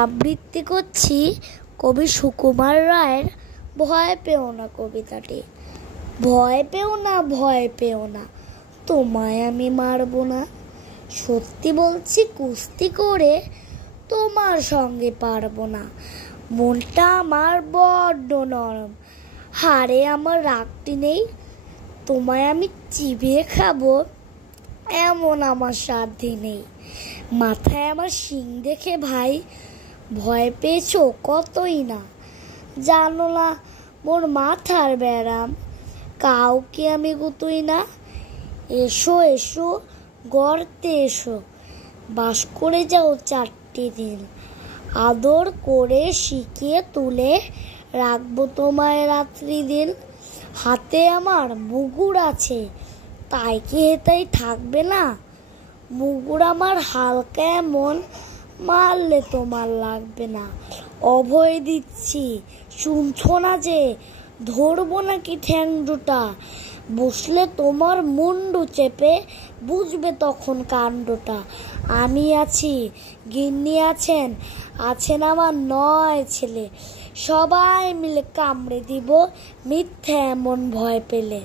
আবৃত্তি করছি কবি সুকুমার রায়ের ভয় পেও না কবিতাটি। ভয় পেও না, ভয় পেও না, তোমায় আমি মারবো না। সত্যি বলছি, কুস্তি করে তোমার সঙ্গে পারবো না। মনটা আমার বড্ড নরম, হাড়ে আমার রাগটি নেই। তোমায় আমি চিবিয়ে খাবো এমন আমার সাধ্যি নেই। মাথায় আমার শিং দেখে ভাই ভয় পেয়েছো কতই না। জানো না মোর মাথার ব্যারাম, কাউকে আমি গুতুই না। এসো এসো গর্তে এসো, বাস করে যাও 4টি দিন। আদর করে শিখিয়ে তুলে রাখবো তোমায় রাত্রি দিন। হাতে আমার মুগুর আছে, তাই কি হেতাই থাকবে না? মুগুর আমার হালকা এমন, মারলে তোমার লাগবে না। অভয় দিচ্ছি, শুনছো না যে? ধরবো নাকি ঠ্যাং দুটা? বসলে তোমার মুন্ডু চেপে বুঝবে তখন কাণ্ডটা। আমি আছি, গিন্নি আছেন, আছেন আমার 9 ছেলে। সবাই মিলে কামড়ে দিব মিথ্যে এমন ভয় পেলে।